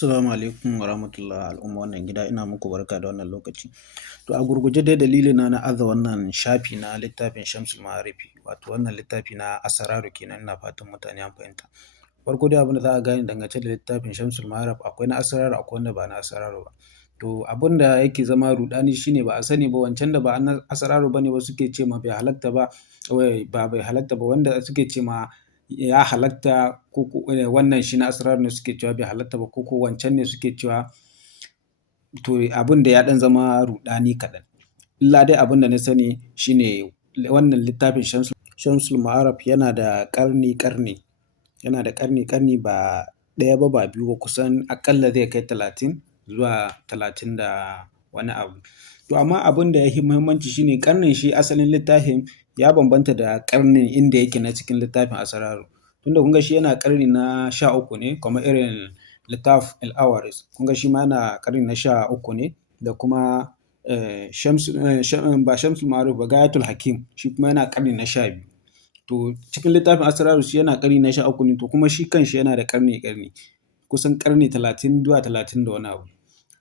Assalamu alaikum wa rahmatullah al'umma wannan gida ina muku barka da wannan lokaci. To a gurguje dai dalilina na aza wannan shafi na littafin Shamsul Ma'arifi wato wannan littafi na Asararu kenan ina fatan mutane an fahimta. Farko dai abin da za a gane dangance da littafin Shamsul Ma'arif akwai na Asararu akwai wanda ba na Asararu ba. To abin da yake zama ruɗani shine ba a sani ba wancan da ba na Asararu ba ne ba suke ce ma bai halatta ba, ba bai halatta ba wanda suke ce ma ya halatta ko wannan shi na Asararu ne suke cewa bai halatta ba ko wancan ne suke cewa to abin da ya ɗan zama ruɗani kaɗan. Illa dai abin da na sani shine wannan littafin Shamsul Ma'arif yana da ƙarni-ƙarni, yana da ƙarni-ƙarni ba ɗaya ba ba biyu ba kusan aƙalla zai kai 30 zuwa 30 da wani abu. To amma abin da ya fi muhimmanci shine ƙarnin shi asalin littafin ya bambanta da ƙarnin inda yake na cikin littafin Asararu. Tunda kun ga shi yana ƙarni na 13 ne kamar irin littafin Al-Awaris. Kun ga shi ma yana ƙarni na 13 ne da kuma ba Shamsul Ma'arif ba Gayatul Hakim shi kuma yana ƙarni na 12. To cikin littafin Asararu shi yana ƙarni na 13 ne to kuma shi kanshi yana da ƙarni-ƙarni kusan ƙarni 30 zuwa 30 da wani abu.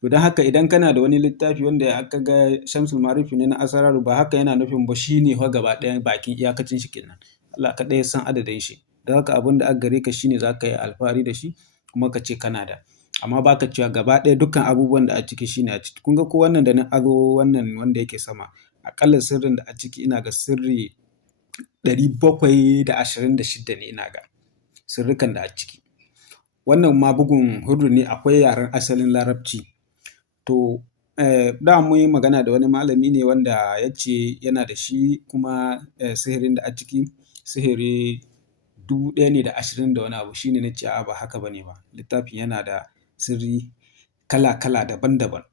To don haka idan kana da wani littafi wanda aka ga Shamsul Ma'arif ne na Asararu ba haka yana nufin ba shi ne fa gaba ɗaya bakin iyakacin shi kenan. Allah kaɗai ya san adadin shi. Don haka abin da aka gare ka shi ne za ka yi alfahari da shi kuma ka ce kana da. Amma ba ka cewa gaba ɗaya dukkan abubuwan da a ciki shi ne a ciki. Kun ga ko wannan da na aro wannan wanda yake sama aƙalla sirrin da a ciki ina ga sirri 726 ne ina ga sirrikan da a ciki. Wannan ma bugun hurru ne akwai yaren asalin Larabci. To da mun yi magana da wani malami ne wanda ya ce yana da shi kuma sihirin da a ciki sihiri 1000 ne da 20 da wani abu shi ne na ce a'a ba haka ba ne ba. Littafin yana da sirri kala-kala daban-daban.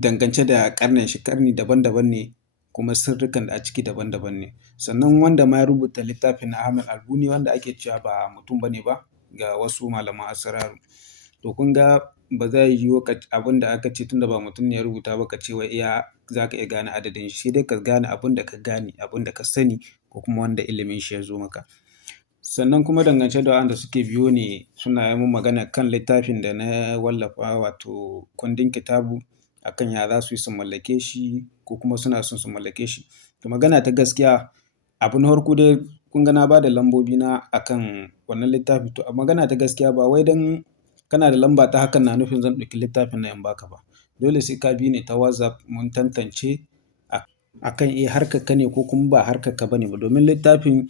Dangance da ƙarnin shi ƙarni daban-daban ne kuma sirrikan da a ciki daban-daban ne. Sannan wanda ma ya rubuta littafin Ahmad Al-Buni wanda ake cewa ba mutum ba ne ba ga wasu malaman Asararu. To kun ga ba zai yiwu abin da aka ce tunda ba mutum ne ya rubuta ba ka ce wai iya za ka iya gane adadin shi sai dai ka gane abin da ka gane abin da ka sani ko kuma wanda ilimin shi ya zo maka. Sannan kuma dangance da waɗanda suke biyo ni suna yi min magana kan littafin da na wallafa wato kundin Kitabu akan ya za su yi su mallake shi ko kuma suna son su mallake shi. To magana ta gaskiya abu na farko dai kun ga na ba da lambobina akan wannan littafi to magana ta gaskiya ba wai don kana da lamba ta hakan na nufin zan ɗauki littafin nan in ba ka ba. Dole sai ka bi ni ta WhatsApp mun tantance akan harkar ka ne ko kuma ba harkar ka ba ne ba domin littafin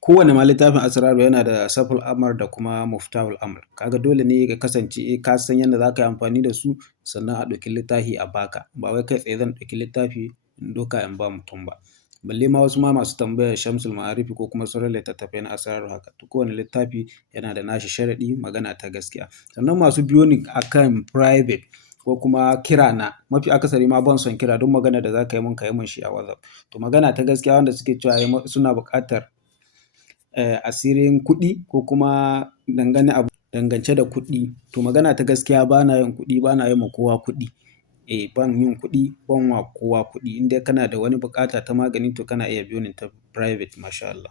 kowane ma littafin Asararu yana da Saful Amr da kuma Muftahul Amr. Kaga dole ne ya kasance ka san yadda za ka yi amfani da su sannan a ɗauki littafi a ba ka. Ba wai kai tsaye zan ɗauki littafi in ɗauka in ba mutum ba. Balle ma wasu ma masu tambayar Shamsul Ma'arifi ko kuma sauran littattafai na Asararu haka. To kowane littafi yana da nashi sharaɗi magana ta gaskiya. Sannan masu biyo ni akan private ko kuma kira na mafi akasari ma ban son kira duk magana da za ka yi min shi a WhatsApp. To magana ta gaskiya wanda suke cewa suna buƙatar asirin kuɗi ko kuma dangance da kuɗi. To magana ta gaskiya ba na yin kuɗi ba na yi ma kowa kuɗi. Ban yin kuɗi ban wa kowa kuɗi in dai kana da wani buƙata ta magani to kana iya biyo ni ta private masha Allah.